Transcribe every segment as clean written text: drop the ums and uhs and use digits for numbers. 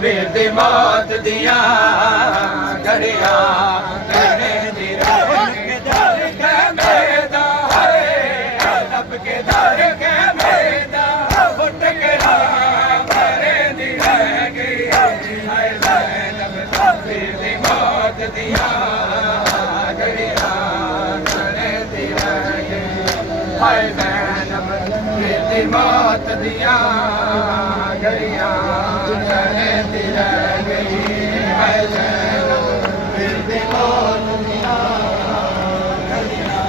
वीर दी मौत दिया घड़िया कहने दी रब के दर के मेदा है रब के दर के मेदा फुट के राम दियां घड़ियां कहती रह गई है ज़ैनब फिर भी मौत दियां घड़ियां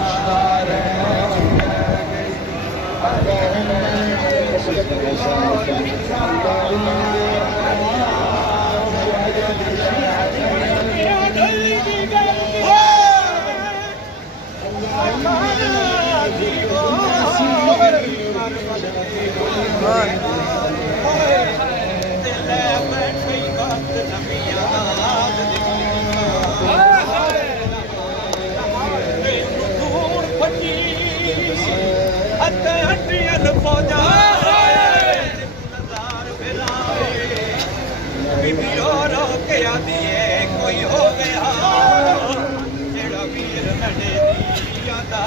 कोई हो गया जेड़ा वीर नडे दिया दा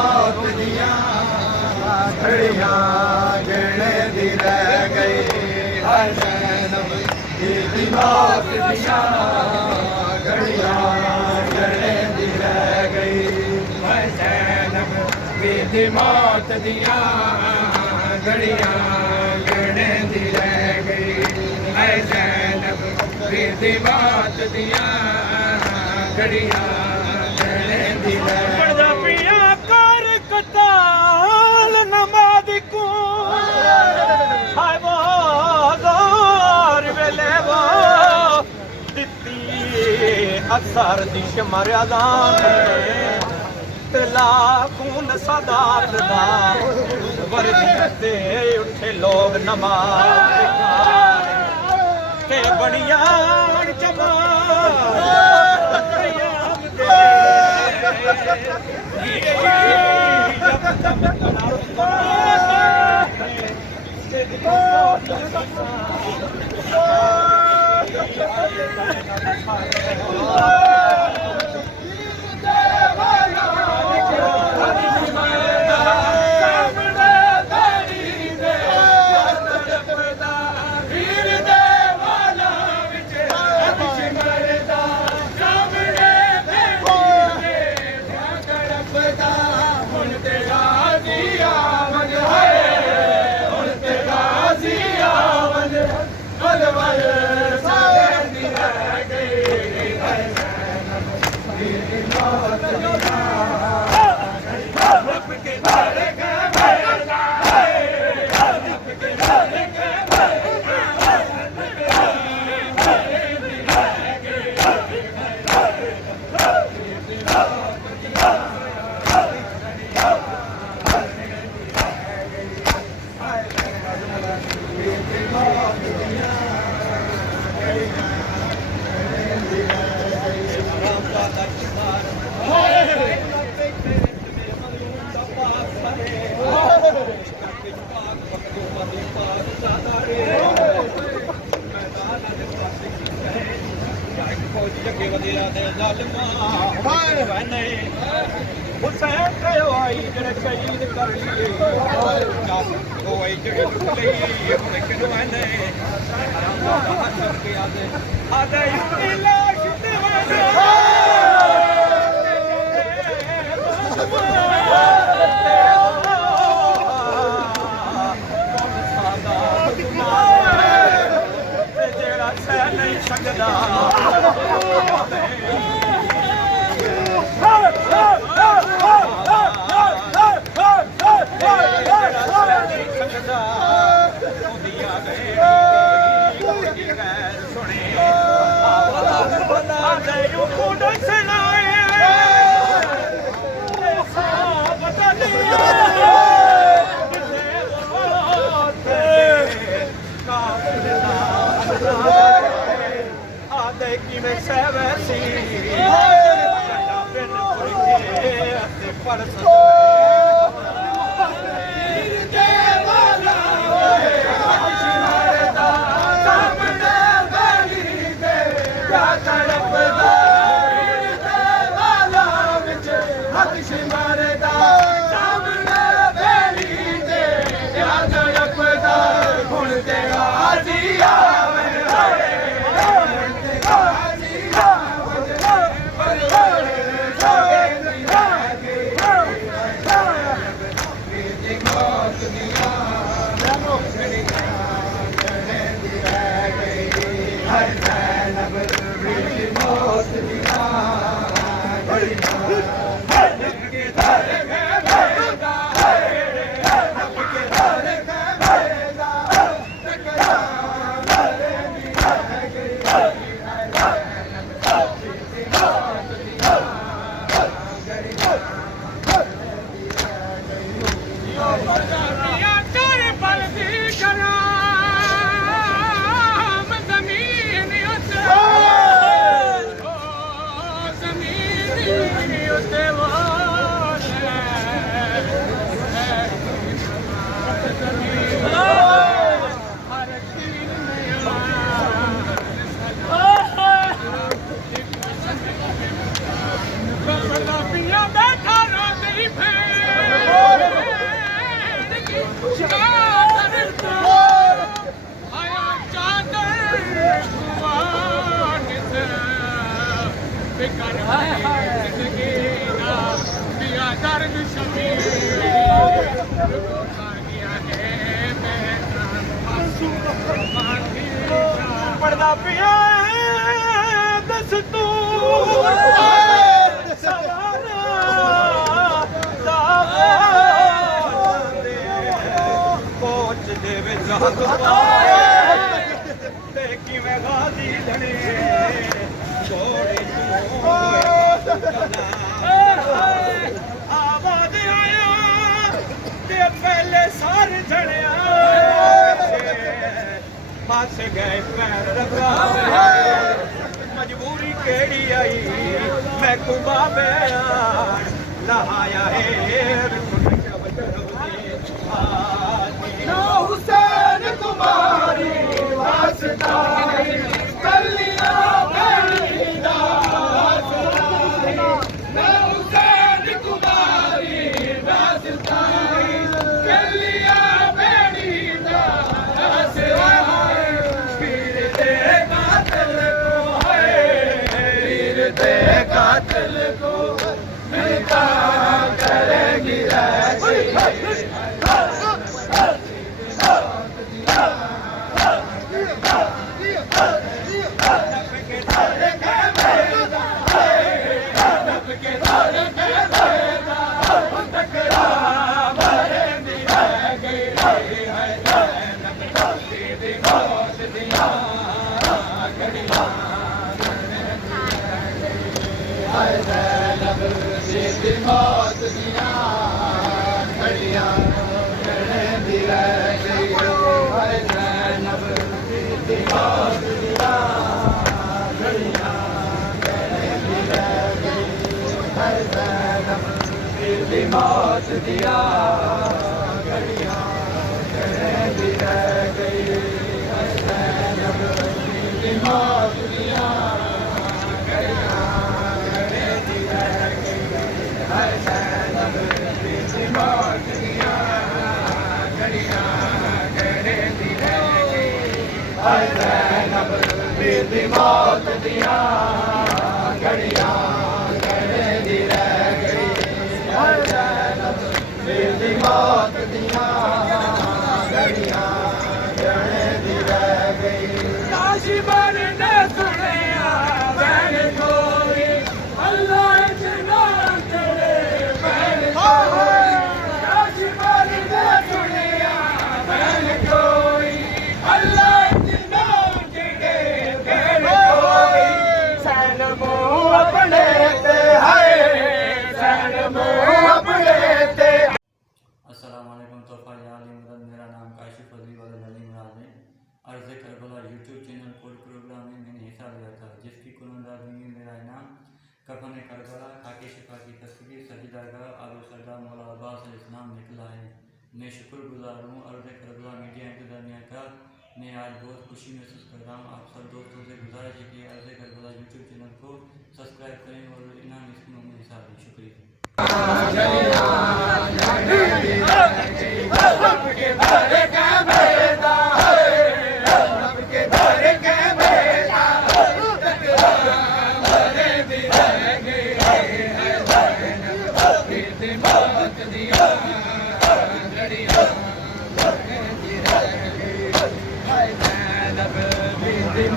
मौत दिया घड़ियां गिरने दी रह गई है ज़ैनब बेदी मौत दिया घड़ियां गिरने दी रह गई पिया कर कताल नमाज को हाय वो जोर वेले वो दिती असर दी मर्यादा ਪੁਤਲਾ ਖੂਨ ਸਾਦਾਤ ਦਾ ਵਰਦੀਆਂ ਤੇ ਉੱਠੇ ਲੋਕ ਨਮਾਜ਼ ਤੇ ਬਣੀਆਂ ਜਮਾਂ हुसैन कयो आई जड़े शहीद कर लिए वो आई जड़े लुट लिए लेकिन मैंने के आदे इसकी लाश जेड़ा सह नहीं सकदा पढ़दा पिया दस तू कोच दे विच हथ पाए किवें गादी धणे छोड़ी तू फस गए पैर रखा मजबूरी केड़ी आई मैं कुबा बयान लहाया है हुसैन तुम्हारी वास्ता कलियां बेड़ी दा हुसैन तुम्हारी वास्ता कलियां बेड़ी दा पीर दे कातिल को मिलता करेगी मौत दिया घड़ियां दी रह गई ज़ैनब दी मौत दिया घड़ियां दी रह गई ज़ैनब दी मौत दिया घड़ियां दी रह गई ज़ैनब दी मौत दिया दी मौत दिया घड़ियां दी रह गई ज़ैनब दी मौत दिया घड़ियां दी रह गई नाशिबर ने सुनिया बहन कोई अल्लाह जना तेरे बहन कोई नाशिबर ने सुनिया बहन कोई अल्लाह अस्सलामुअलैकुम मेरा नाम काशिफ अली अर्ज़ करबला यूट्यूब चैनल कोड प्रोग्राम में मैंने हिस्सा लिया था जिसकी कुलंदाजी में मेरा इनाम कफन करबला खाकी शिफा की तस्वीर सजदागाह आलू सरदार मौला अब्बास अलैहिस्सलाम निकला है। मैं शुक्रगुजार हूँ अर्ज़ करबला मीडिया इंतजामिया का। मैं आज बहुत खुशी महसूस कर रहा हूँ। आप सब दोस्तों से गुजारिश है कि अर्ज़ करबला यूट्यूब चैनल को सब्सक्राइब करें और इनाम स्कीमों में हिस्सा लें। शुक्रिया।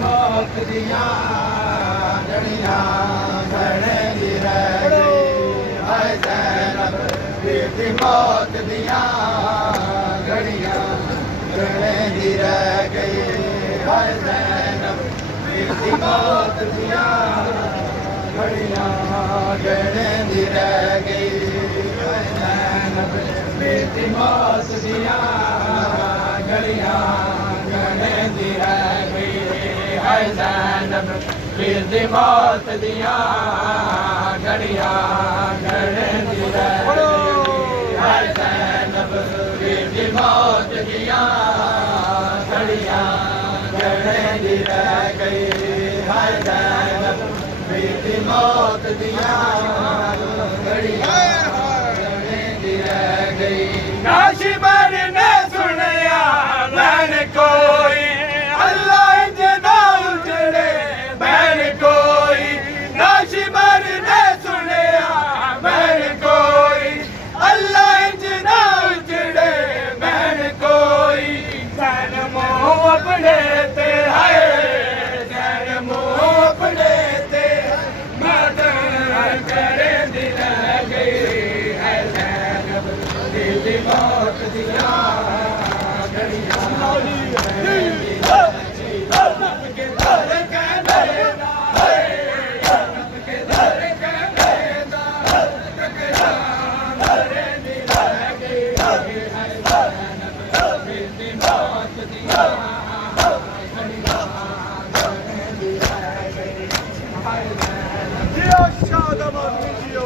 मौत दिया घड़ियां दी रह गई ज़ैनब दी मौत दिया घड़ियां दी रह गई ज़ैनब दी मौत दिया घड़ियां दी रह गई ज़ैनब दी मौत दिया घड़ियां दी रह गई ज़ैनब दी मौत दिया घड़ियां दी रह गई ज़ैनब दी मौत दिया घड़ियां दी रह गई ज़ैनब दी मौत दिया घड़ियां दी रह गई नाशिबर ने सुनिया बहन कोई अल्लाह जना उजड़े बहन कोई नाशिबर ने सुनिया बहन कोई अल्लाह जना उजड़े बहन कोई ज़ैनब अपने ते है ज़ैनब अपने ते मदन करे दिल गई है ज़ैनब दी मौत दिया घड़ियां आदम आदमी जियो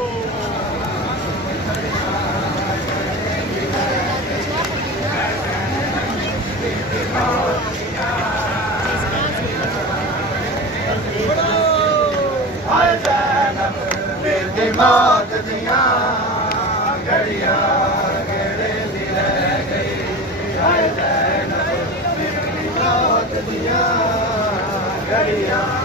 मौत दिया घड़िया गेड़े दी रह गई मौत दिया घड़िया